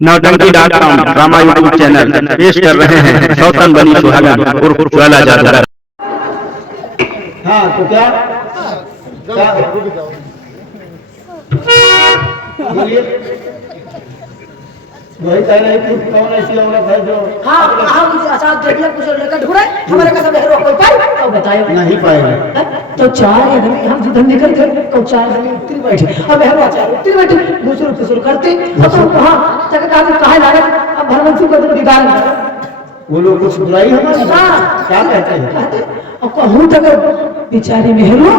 नौटंकी.com drama YouTube channel पेश कर रहे हैं सौतन बनी सुहागन उर्फ ज्वाला जादव। हाँ तो क्या बोलिए वही कह रहे कि कौन ऐसी औरत है जो हम आजाद जरिया कुछ लेकर ढूंढे हमारे कसम है कोई पाए तो बताए नहीं पाएगा। तो चार आदमी हम जिधर निकल गए तो चार आदमी उतर बैठे अब हम चार उतर बैठे दूसरे फिसुल करते अब तो वहां तक कहा लागत अब भरमन सिंह को दीदार वो लोग कुछ बुराई हमारी क्या कहते हैं अब कहूं तक बेचारी मेहरो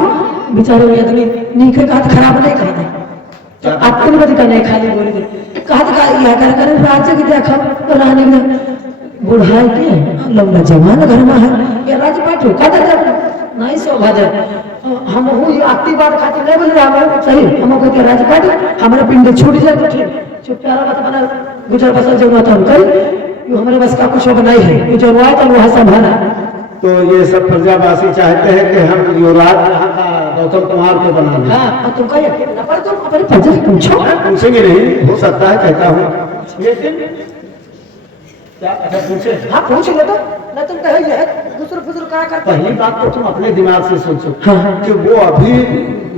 बेचारे आदमी नीके का खराब नहीं कहते तो आपके बदी का नहीं खाली बोली दे कहा था यह कर राज्य की देखा रानी में बुढ़ाई के लंबा जवान घर में है ये राजपाट हो का था नहीं सौभाग्य हम हूं ये आती बात खातिर नहीं बोल रहा हम सही हम कहते राजपाट हमारे पिंड छूट जाए तो ठीक चुपचाप मत बना गुजर बसर जो मत हम कर ये हमारे बस का कुछ बनाई है ये जो हुआ तो वह संभाला। तो ये सब प्रजावासी चाहते हैं कि हम युवराज गौतम कुमार को बना दें। हाँ तुम कहिए न पर तुम अपने प्रजा से पूछो पूछेंगे नहीं हो सकता है कहता हूँ लेकिन क्या अच्छा पूछे हाँ पूछ लो तो न तुम कहे ये दूसरे फुसुर क्या करते पहली बात तो तुम अपने दिमाग से सोचो हाँ। कि वो अभी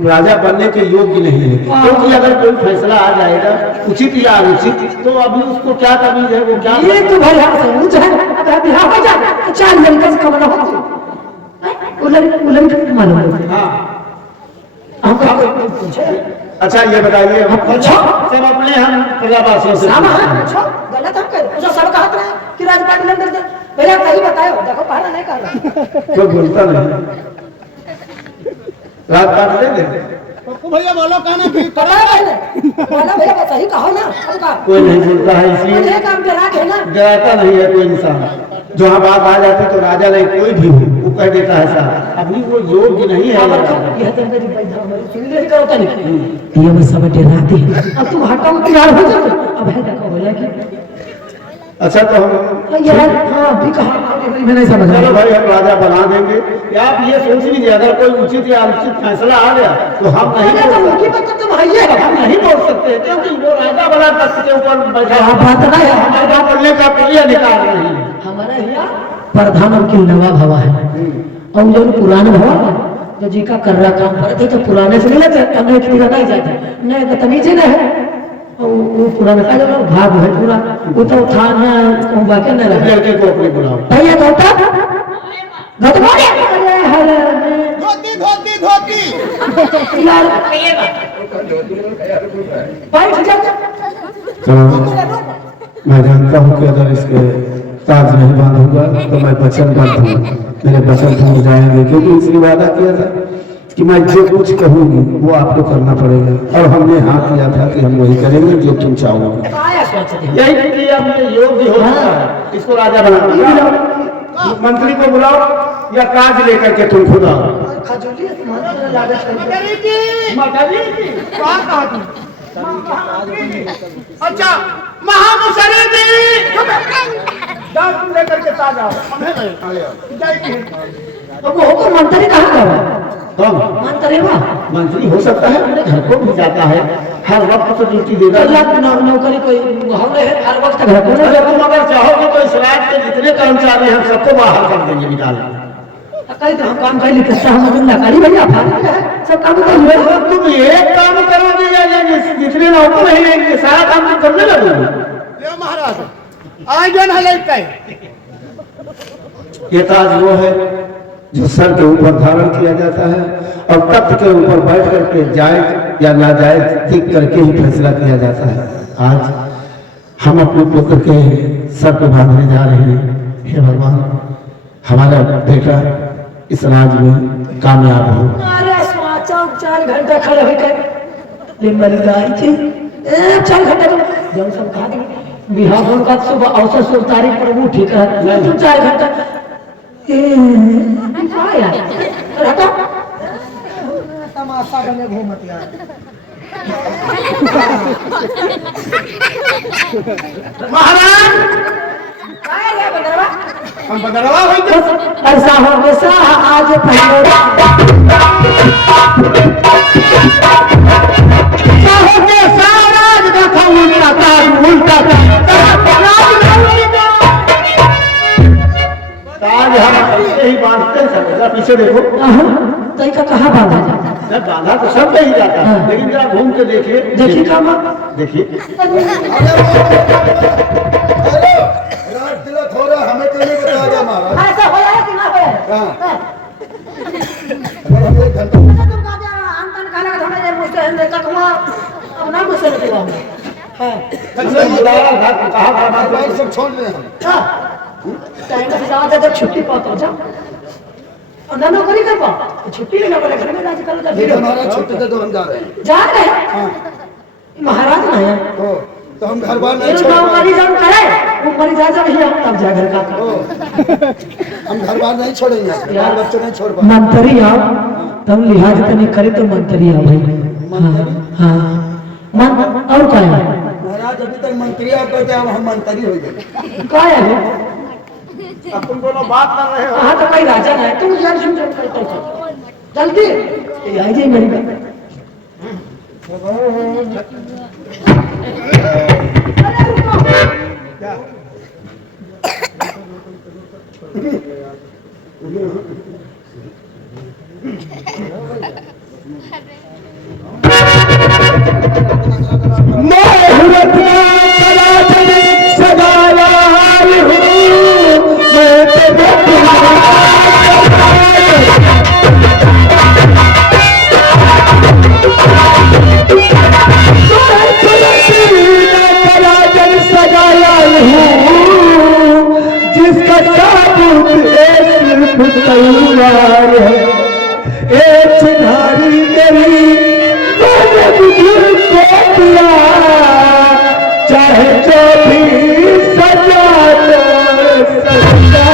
राजा बनने के योग्य नहीं है क्योंकि अगर कोई फैसला आ जाएगा उचित या अनुचित तो अभी उसको क्या तमीज है वो क्या ये तो भाई हम समझ है अब बिहार हो जाए चार लड़का से कम न होती उलन का मालूम है हाँ हम पूछे अच्छा ये बताइए सब अपने हम प्रजावासियों से गलत हम कर जो सब कहते हैं कि राजपाट लंदन से भैया सही बताओ देखो पहला नहीं कर रहा कोई बोलता नहीं राजपाट ले ले भैया बोलो कहना भी पता है बोला भैया सही कहो ना अब का कोई नहीं बोलता है इसलिए काम के राज है ना डराता नहीं है कोई इंसान जहाँ बात आ जाती तो राजा नहीं कोई भी हो वो कह देता है साहब अभी वो योग्य नहीं है यह तो मेरी पैदा हमारी चिल्ले करो तनी ये मैं सब डराती है अब तुम हटाओ तैयार हो जाओ अब है देखो बोला कि अच्छा तो हम ये हाँ भी कहा मैं नहीं समझ चलो भाई हम राजा बना देंगे या आप ये सोच लीजिए अगर कोई उचित या अनुचित फैसला आ गया तो हम नहीं बोल सकते क्योंकि वो राजा बना तख्त के ऊपर बैठा हमारा बोलने का कोई अधिकार नहीं है हमारा यहाँ प्रधान की नवाब हवा है और जो पुराने भवा जो जी का कर रहा काम करते तो पुराने से मिले थे अब नहीं पूरा नहीं जाते नहीं बदतमीज ही नहीं है वो पुराना का जो भाग है पूरा वो तो थान है वो बाकी नहीं रहा लड़के को अपने बुलाओ भैया गौतम गौतम धोती धोती धोती यार बैठ जा मैं जानता हूँ कि अगर इसके ताज नहीं बांधूंगा तो मैं वचन बांधूंगा मेरे वचन टूट जाएंगे क्योंकि इसलिए वादा किया था कि मैं जो कुछ कहूंगी वो आपको करना पड़ेगा और हमने हाँ किया था कि हम वही करेंगे जो तुम चाहोगे यही कि अब ये योग्य हो इसको राजा बना मंत्री को बुलाओ या काज लेकर के तुम खुद आओ अच्छा महामुशर्रफ लेकर के ताज आओ तो वो होकर मंत्री कहाँ गया कौन मंत्री मंत्री हो सकता है अपने घर को भी जाता है हर वक्त तो ड्यूटी देगा नौकरी कोई है हर वक्त घर को तुम अगर चाहोगे तो इस राज्य के जितने कर्मचारी हैं सबको बाहर कर देंगे निकाल कहीं तो हम काम कर लेते हम नकारी भैया सब काम कर रहे तुम एक काम करोगे या जितने नौकर रहेंगे सारा काम तुम करने लगोगे महाराज आज है ये ताज वो है जो सर के ऊपर धारण किया जाता है और तख्त के ऊपर बैठ करके जायज या नाजायज देख करके ही फैसला किया जाता है। आज हम अपने पुत्र के सर पे बांधने जा रहे हैं। हे भगवान हमारा बेटा इस राज में कामयाब हो। अरे 4 घंटा खड़े होकर लिम्बलदारी थी 4 घंटा जब सब खा गए बिहार बोर्ड का सुबह अवसर 16 तारीख पर वो ठीक है तुम 4 घंटा तमाशा बने घूमत यार महाराज हम बदलवा ऐसा हो वैसा आज सारा उल्टा पीछे देखो। तो इनका कहाँ बांधा जाता है? न बांधा तो सब नहीं जाता, लेकिन जरा घूम के देखिए। देखिए काम देखिए रात दिला थोड़ा हमें तो नहीं बताया गया महाराज। ऐसा हो है कि ना हो हाँ। तुम का दिया अंतन खाना थोड़ा देर मुझसे हमने ककमा अब ना मुझसे निकला हां हमने बताया था कि कहाँ बांधा बात सब छोड़ रहे हम। टाइम से ज्यादा जब छुट्टी पाता हो जाओ और ना नौकरी कर पाओ छुट्टी ना बोले घर में राज करो तो फिर हमारा छुट्टी दे दो हम जा रहे हैं। जा रहे हैं महाराज ना है तो हम घर बार नहीं ये छोड़ गांव वाली जान करे वो मरी जा जब ही हम तब जा घर का हम घर बार नहीं छोड़ेंगे, बाल बच्चे नहीं छोड़ पाए। मंत्री आओ तब लिहाज तो नहीं करे तो मंत्री आओ भाई हाँ मन और क्या है महाराज अभी तक मंत्री आप कहते हम मंत्री हो गए। क्या है अब तुम दोनों बात कर रहे हो। हाँ तो कोई राजा है तुम यार सुन जल्दी ये आ जाइए मेरी बात जिसका साबुत सिर्फ तलवार है, एक चिन्हारी मेरी मैंने बुजुर्ग को दिया, चाहे जो भी सजा दो सजा।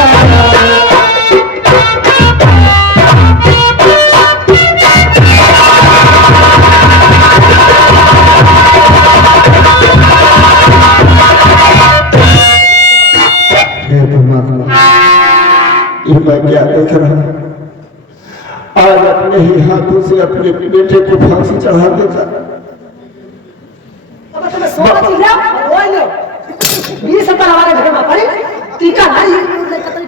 ये मैं क्या देख रहा हूँ, आज अपने ही हाथों से अपने बेटे को फांसी चढ़ा देता। अब तुम्हें सोना चाहिए रोए लो ये सब हमारे घर में पड़ी टीका नहीं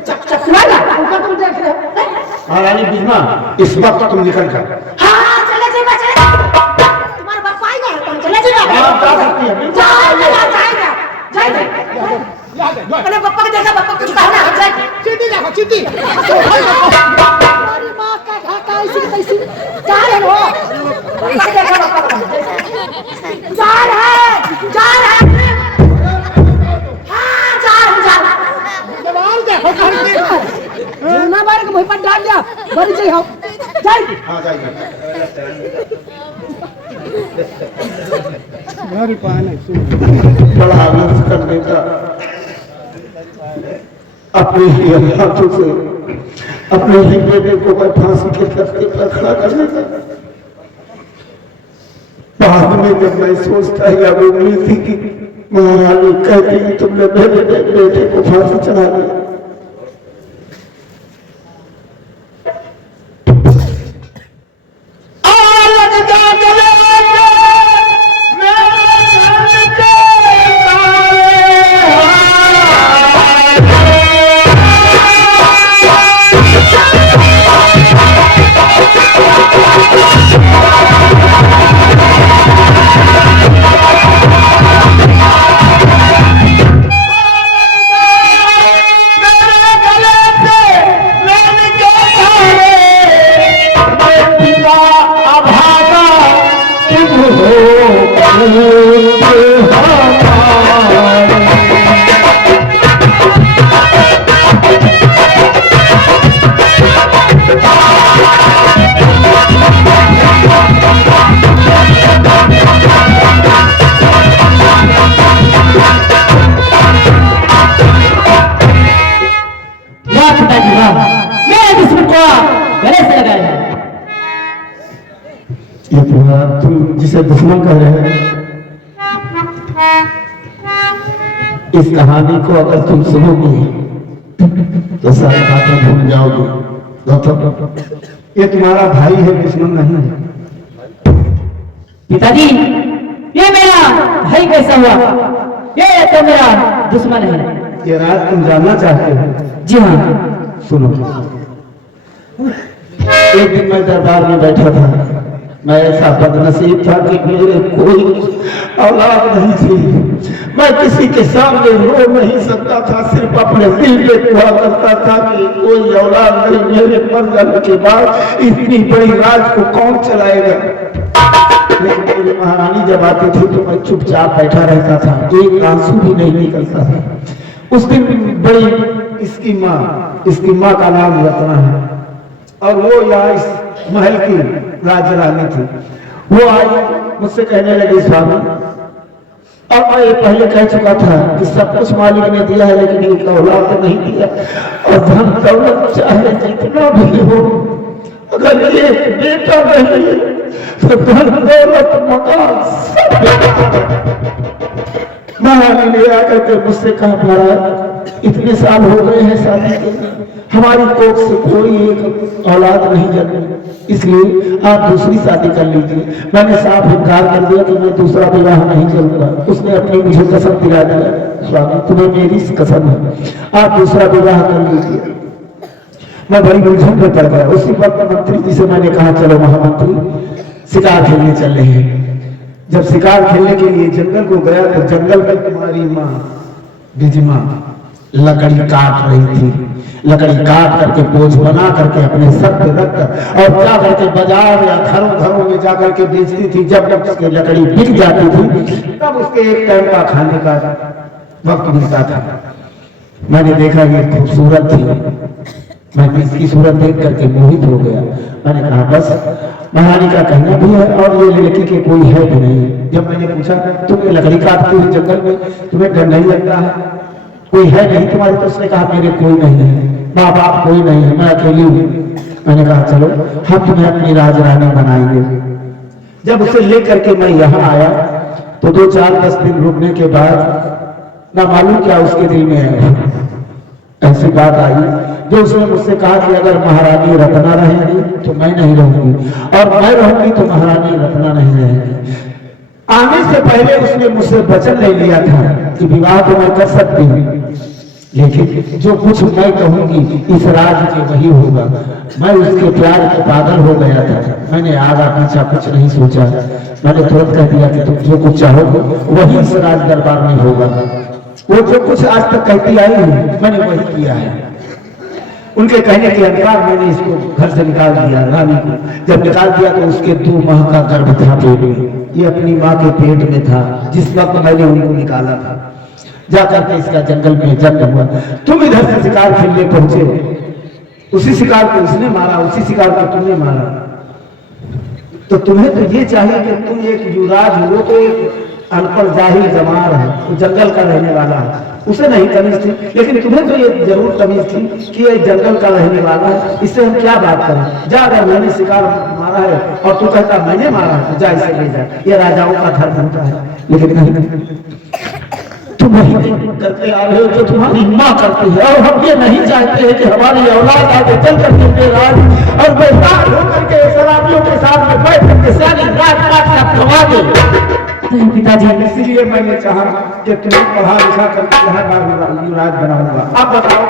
चक चकवाला उनका तुम देख रहे हो महारानी बिजमा इस वक्त तुम निकल कर। हाँ चले जाइए चले तुम्हारा बाप आएगा तुम चले जाइए आप जा सकती हैं। जाइए अपने पापा को देखा पापा कुछ कहा ना जाए चीटी देखो चीटी। हमारी माँ का घाटा ऐसी तैसी जा रहे हो पापा को देखा पापा जा रहे हाँ जा रहे जवान देखो ना मार के मुंह पर डाल दिया बड़ी जाइए हो जाइए हाँ जाइए। बड़ा आनंद करने का अपने ही हाथों से अपने ही बेटे को मैं फांसी के तख्ते पर खड़ा करने का। बाद में जब मैं सोचता या वो मिलती कि महारानी कहती कि तुमने मेरे बेटे को फांसी चढ़ा दिया। ये तुम्हारा तुम जिसे दुश्मन कह रहे हैं, इस कहानी को अगर तुम सुनोगी तो सारी बातें भूल जाओगी। गौतम, ये तुम्हारा भाई है, दुश्मन नहीं है। पिताजी ये मेरा भाई कैसा हुआ? ये तो मेरा दुश्मन है। ये राज तुम जानना चाहते हो? जी हाँ। सुनो, एक दिन मैं दरबार में बैठा था, मैं ऐसा बदनसीब था कि मेरे कोई औलाद नहीं थी। मैं किसी के सामने रो नहीं सकता था, सिर्फ अपने दिल में दुआ करता था कि कोई औलाद नहीं, मेरे मर जाने के बाद इतनी बड़ी राज को कौन चलाएगा। लेकिन मेरी महारानी जब आती थी तो मैं चुपचाप बैठा रहता था, एक आंसू भी नहीं निकलता था। उस दिन बड़ी इसकी माँ का नाम रत्ना है और वो यहाँ इस महल की राजरानी थी। वो आई मुझसे कहने लगी स्वामी, और मैं ये पहले कह चुका था कि सब कुछ मालिक ने दिया है लेकिन एक औलाद तो नहीं दिया, और धन दौलत चाहे जितना भी हो, अगर एक बेटा नहीं है तो धन दौलत मकान सब बेकार है। महारानी ने आकर के मुझसे कहा, महाराज इतने साल हो गए हैं शादी के, हमारी कोख से कोई एक औलाद नहीं जन्मी, इसलिए आप दूसरी शादी कर लीजिए। मैंने साफ इनकार कर दिया कि मैं दूसरा विवाह नहीं करूंगा। उसने अपनी मुझे कसम दिला दिया, स्वामी तुम्हें मेरी कसम है, आप दूसरा विवाह कर लीजिए। मैं बड़ी उलझन में पड़ गया। उसी वक्त मंत्री जी से मैंने कहा, चलो महामंत्री शिकार खेलने चल रहे हैं। जब शिकार खेलने के लिए जंगल को गया तो जंगल में तुम्हारी माँ बिजमा लकड़ी काट रही थी। लकड़ी काट करके बोझ बना करके अपने सर पे रख कर और जा करके बाजार या घरों में जा करके बेचती थी। जब जब उसकी लकड़ी बिक जाती थी तब उसके एक टाइम का खाने का वक्त मिलता था। मैंने देखा ये खूबसूरत थी, मैं इसकी सूरत देख करके मोहित हो गया। मैंने कहा बस, महारानी का कहना भी है और ये लड़की के कोई है भी नहीं। जब मैंने पूछा तुम ये लकड़ी काटती हुई जंगल में तुम्हें डर नहीं लगता है, कोई है नहीं तुम्हारे? तो उसने कहा मेरे कोई नहीं है, माँ बाप कोई नहीं है, मैं अकेली हूँ। मैंने कहा चलो हम तुम्हें अपनी राजरानी बनाएंगे। जब उसे लेकर के मैं यहाँ आया तो 2-4-10 दिन रुकने के बाद ना मालूम क्या उसके दिल में आया, ऐसी बात आई जो उसने मुझसे कहा कि अगर महारानी रत्ना रहेगी तो मैं नहीं रहूंगी, और मैं रहूंगी तो महारानी रत्ना नहीं रहेगी। आने से पहले उसने मुझसे वचन ले लिया था कि विवाह तो मैं कर सकती हूँ, लेकिन जो कुछ मैं कहूंगी इस राज के वही होगा। मैं उसके प्यार के पागल हो गया था। मैंने आगा पीछा कुछ नहीं सोचा, मैंने तुरंत कह दिया कि तुम जो कुछ चाहोगे वही इस राज दरबार में होगा। वो जो कुछ आज तक कहती आई हूँ मैंने वही किया है। उनके कहने के अनुसार मैंने इसको घर से निकाल दिया। रानी को जब निकाल दिया तो उसके 2 माह का गर्भ था पेट में। ये अपनी माँ के पेट में था जिस वक्त मैंने उनको निकाला था। जाकर के इसका जंगल में जन्म हुआ। तुम इधर से शिकार खेलने पहुंचे, उसी शिकार को उसने मारा, उसी शिकार को तुमने मारा। तो तुम्हें तो ये चाहिए कि तुम एक युवराज हो, तो एक अनपढ़ जाहिल जमार है, वो जंगल का रहने वाला है, उसे नहीं तमीज थी। लेकिन तुम्हें तो ये जरूर तमीज थी कि ये जंगल का रहने वाला है, इससे हम क्या बात करें। जा, अगर मैंने शिकार मारा है और तू कहता मैंने मारा है तो जा इसे ले जा, ये राजाओं का धर्म होता है। लेकिन नहीं, तुम वही करते आ रहे हो जो तुम्हारी माँ करती है, और हम ये नहीं चाहते हैं कि हमारी औलाद आगे चल करके बेराज और बेकार होकर के शराबियों के साथ में बैठ करके सारी राजपाट का गवा दे। पिताजी, इसीलिए मैंने चाहा कि तुम्हें पढ़ा लिखा करके युवराज बनाऊंगा। अब बताओ,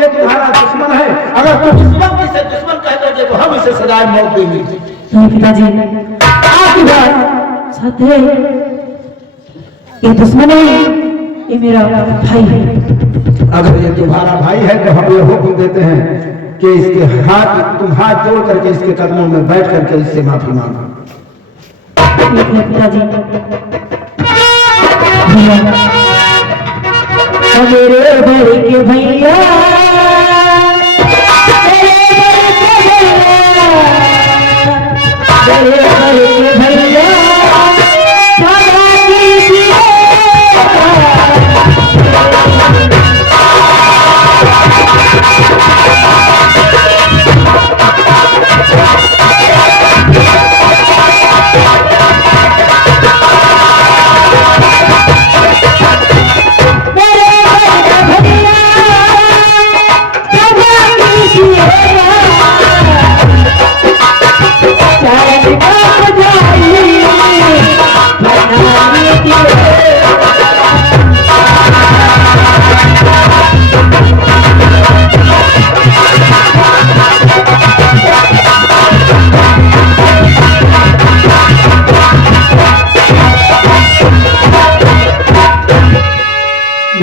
ये तुम्हारा दुश्मन है, अगर तुम दुश्मन से दुश्मन कह दोगे तो हम इसे सजाए मौत देंगे। नहीं पिताजी, आपकी बात सत्य है, ये दुश्मन है, ये मेरा भाई है। अगर ये तुम्हारा भाई है तो हम ये हुक्म देते हैं कि इसके तुम हाथ जोड़ करके इसके कदमों में बैठ करके इससे माफी मांगो। पिताजी, मेरे भाई के भैया, मेरे भाई के भैया, चाहे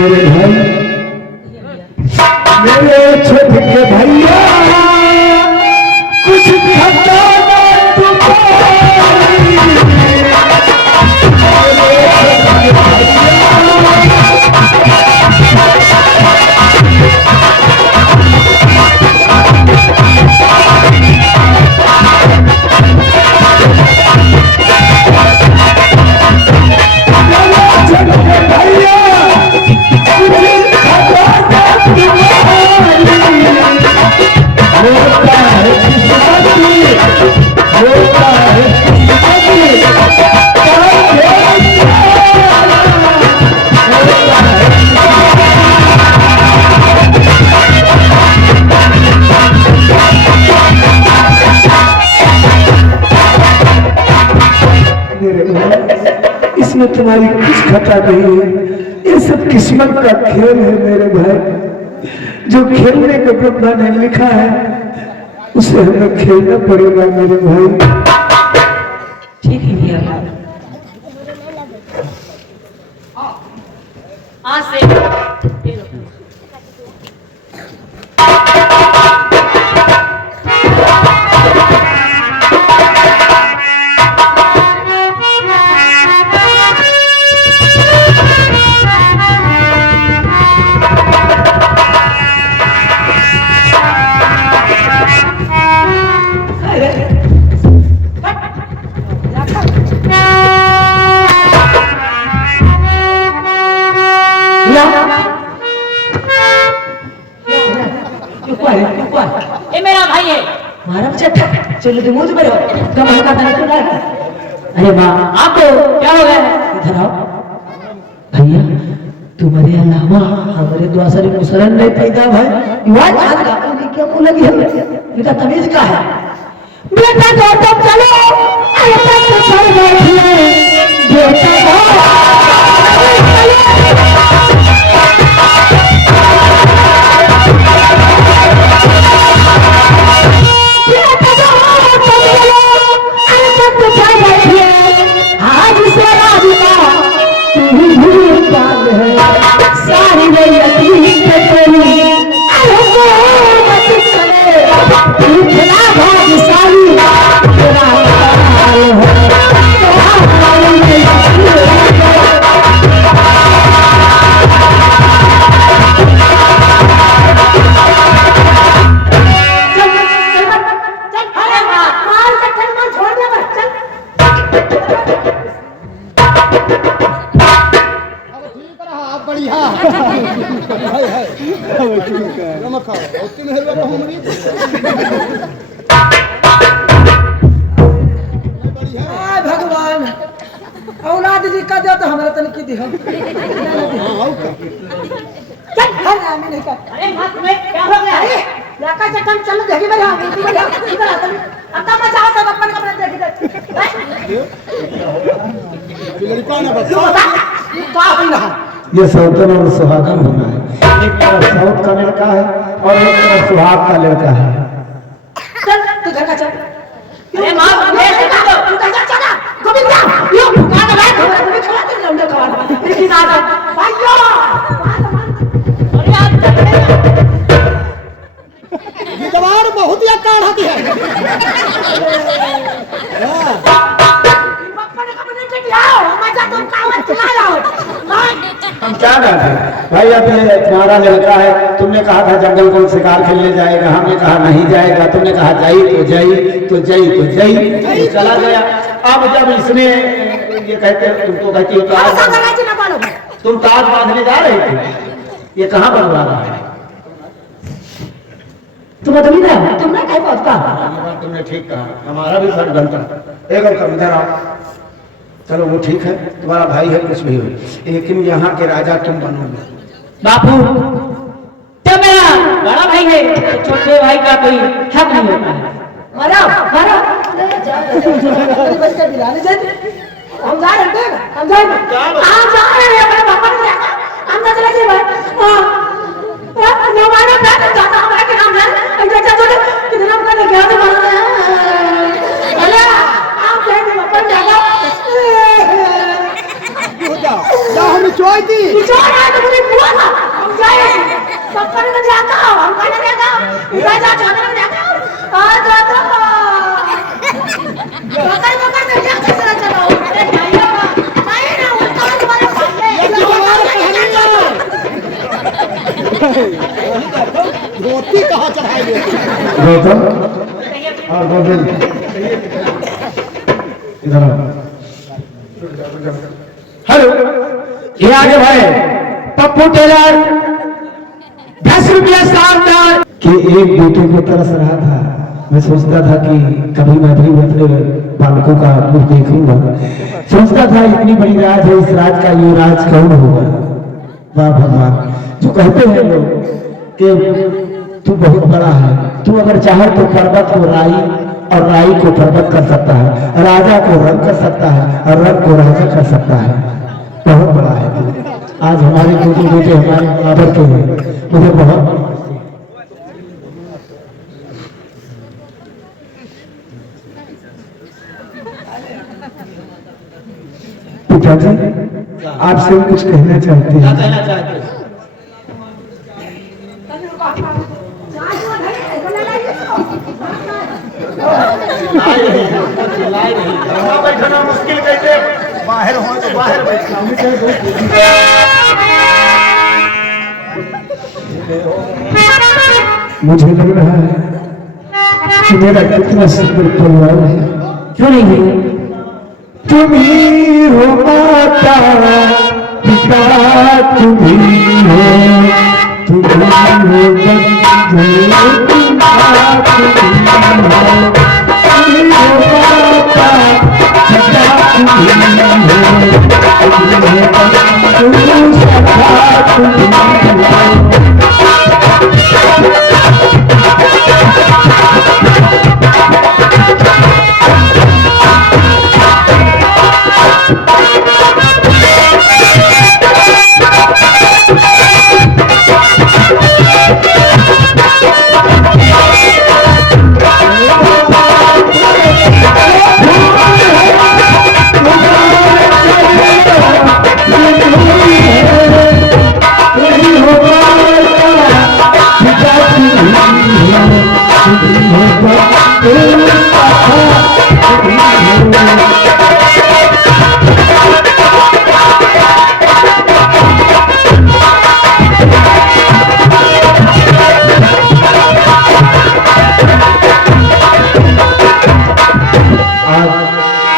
मेरे भाई, मेरे छोटे के भैया, कुछ खता ना इसमें तुम्हारी कुछ खता नहीं है, ये सब किस्मत का खेल है मेरे भाई। जो खेलने को ब्रह्मा ने लिखा है उसे हमें खेलना पड़ेगा मेरे भाई। ठीक है भैया। आज से चलो तो मुझ पर कम हल्का था तो ना। अरे माँ आपको क्या हो गया? इधर आओ भैया, तुम्हारे अलावा हमारे द्वासरी मुसलन नहीं पैदा भाई। युवा आज का क्या मुंह लगी है? इनका तमीज क्या है? बेटा तो तब चलो, अरे तब तो चल बैठिए बेटा सारी भाग्यशाली भगवान औलाद जी का दे तो हमारा तन की दी हम चल हर आमी नहीं कर। अरे मां तुम्हें क्या हो गया है? लाका चटम चल जगी में हां इधर आ अब तक मचाओ तब अपन कपड़े देख इधर बिगड़ी कौन है बस क्या हो रहा? ये सौतन और सुहागन होना है। एक तरफ सौत का लड़का है और एक तरफ सुहाग का लड़का है। चल तू घर का चल। अरे मां ऐसे कर दो तू घर का चला गोविंद जा यो दुकान में बैठ हमारा तुम्हें खवा दे लौंडे खवा लेकिन आ जा भाइयों। अरे आप ये जवान बहुत ही अकाड़ होती है। हम क्या कहते हैं भाई, अब ये तुम्हारा लड़का है, तुमने कहा था जंगल को शिकार खेलने जाएगा, हमने कहा नहीं जाएगा, तुमने कहा जाई तो जाई तो जाई तो जाई तो चला गया। अब जब इसने ये कहते तुमको कहती हो तुम ताज बांधने जा रहे थे, ये कहाँ बनवा रहा है? तुम तुमने कहा बात का तुमने ठीक कहा, हमारा भी फर्ज बनता। एक और कम इधर आओ। चलो वो ठीक है, तुम्हारा भाई है कुछ भी हो, लेकिन यहाँ के राजा तुम बनोगे। बापू जब मेरा बड़ा भाई है तो छोटे भाई का कोई हक नहीं होता है। मारा मारा बस के बिलाने से हम जा रहे हैं, हम जा रहे हैं अपने पापा ने हम जा चले गए। हां नवाना बैठ जाता हमारे के नाम है अच्छा अच्छा कितना हम कर गया तो मारा अरे आप जाएंगे पापा जाएगा जा हमें चोर गई थी। चोर है तो मुझे बुआ था हम जाए पकड़ में जाता हम खाना देगा जा जा खाना में जाता आ जाता पकड़ पकड़ के जाके चला चलो अरे भैया नहीं ना वो तो तुम्हारे सामने धोती कहाँ चढ़ाई गई? गौतम और गोविंद इधर आओ। हेलो, ये आगे भाई पप्पू टेलर 10 रुपया शानदार कि एक बेटे को तरस रहा था। मैं सोचता था कि कभी मैं भी अपने बालकों का मुख देखूंगा। सोचता था इतनी बड़ी राज है, इस राज का ये राज कौन होगा। वाह भगवान, जो कहते हैं लोग कि तू बहुत बड़ा है, तू अगर चाहे तो पर्वत को राई और राई को पर्वत कर सकता है, राजा को रंग कर सकता है और रंग को राजा कर सकता है। बहुत बड़ा है तू। आज हमारे दो बेटे हमारे बराबर के हैं, मुझे बहुत पिताजी आपसे कुछ कहना चाहते हैं। बैठना मुश्किल कहते बाहर हो तो बाहर बैठना। मुझे लग रहा है कि मेरा कितना सुंदर परिवार है। क्यों नहीं है तुम ही हो माता पिता, तुम ही हो बंधु,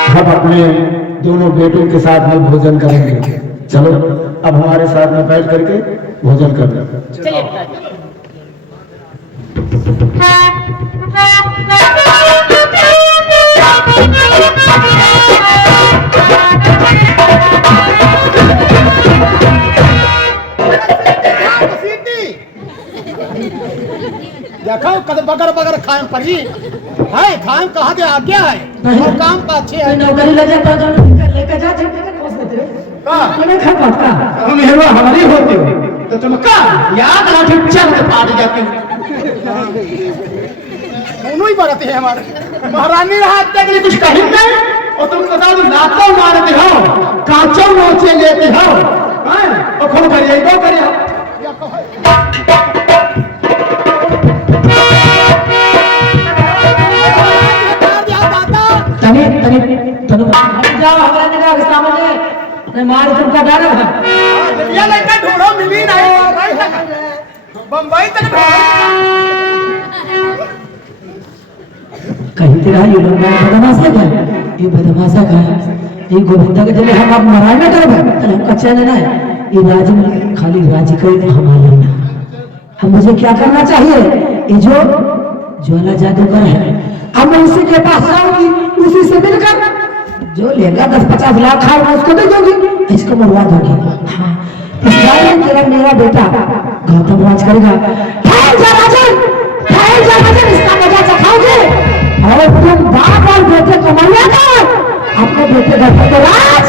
हम अपने दोनों बेटों के साथ में भोजन करेंगे। चलो अब हमारे साथ में बैठ करके भोजन करना। देखो कद बगर बगर खाएं पड़ी है, खाएं कहाँ दे आ गया है और काम का अच्छे है। नौकरी ले जाता तो लेकर जा झंडे का कोस देते मैंने खा पाता तुम हेवा हमारी होते हो तो तुम का याद लाठी चल में पाड़ जाते हो। दोनों ही बरते हैं हमारे महारानी रहा तक कुछ कहीं नहीं और तुम बता दो लातो मारते हो, कांचो नोचे लेते हो, हैं और खूब करिए वो करिए। तने तने तने जाओ हमारे निगाह के सामने मैं मार तुमका डर है ये लड़का ढूंढो मिली नहीं बंबई तक कहीं तेरा ये बंदा बदमाशा का ये बदमाशा का ये गोविंदा के जले हम आप मराना कर तो हम कच्चा ना है ये राज में खाली राज का ही हमारा ना हम मुझे क्या करना चाहिए ये जो ज्वाला जादूगर है अब मैं उसी के पास जाऊंगी उसी से मिलकर जो लेगा 10-50 लाख खाएगा उसको दे दोगी इसको मरवा दोगी। हाँ इस बार में तेरा मेरा बेटा गौतम राज करेगा। इसका मजा चखाओगे और तुम बाप और बेटे कमाइएगा अपने बेटे घर पर तो राज